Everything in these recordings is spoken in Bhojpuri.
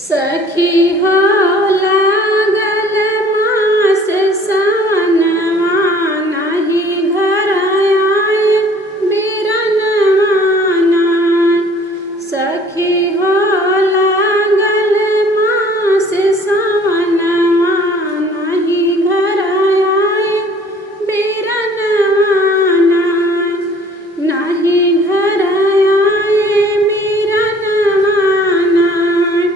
सखी हो लागल मास सावनवा, नाही घर आए बिरनवा नाय। सखी हो लागल मास सावनवा, नाही घर आए बिरनवा नाय। नाही घर आए बिरनवा नाय।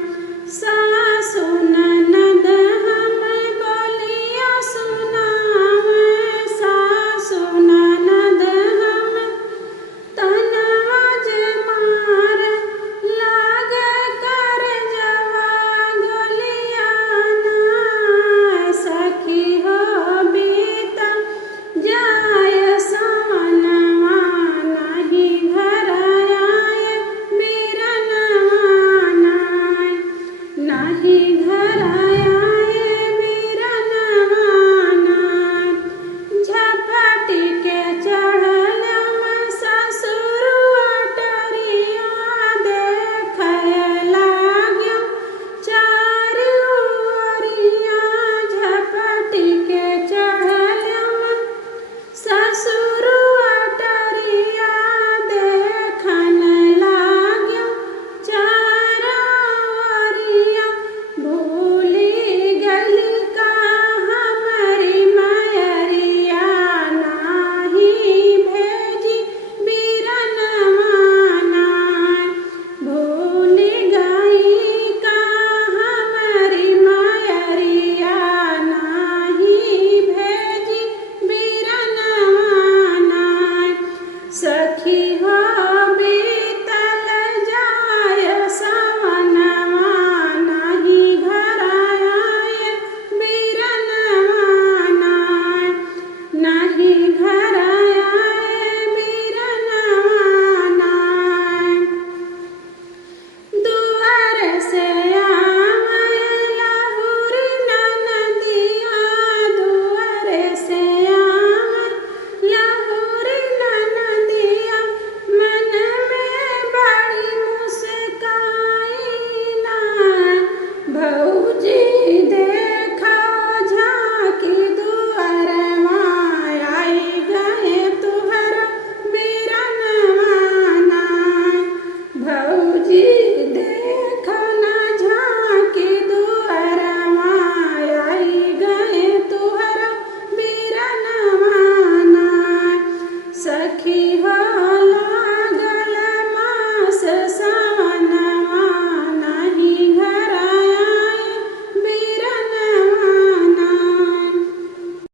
सासु ननद हम बोलिया सुनावे, सासु ननद हम तनवा जे मार लागे कर जवा गोलिया नाय। सखी हो बीत जाय सावनवा, नाही घर आए बिरनवा नाय। नाही घर आए बिरनवा नाय। झपटी के चढ़लम ससुरवा टरिया, देखय लाग्यो चारू ओरिया। झपटी के चढ़लम ससुरवा टरिया, देखन लाग्यो चारू ओरिया। भूली गली का हमरी मयरिया, नाही भेजी बिरनवा नाय। भूली गई का हमरी मयरिया, नाही भेजी बिरनवा नाय। सखी हो बीतल जाय सावनवा, नाही घर आए बिरनवा नाय। नाही घर आए बिरनवा नाय। दुआर से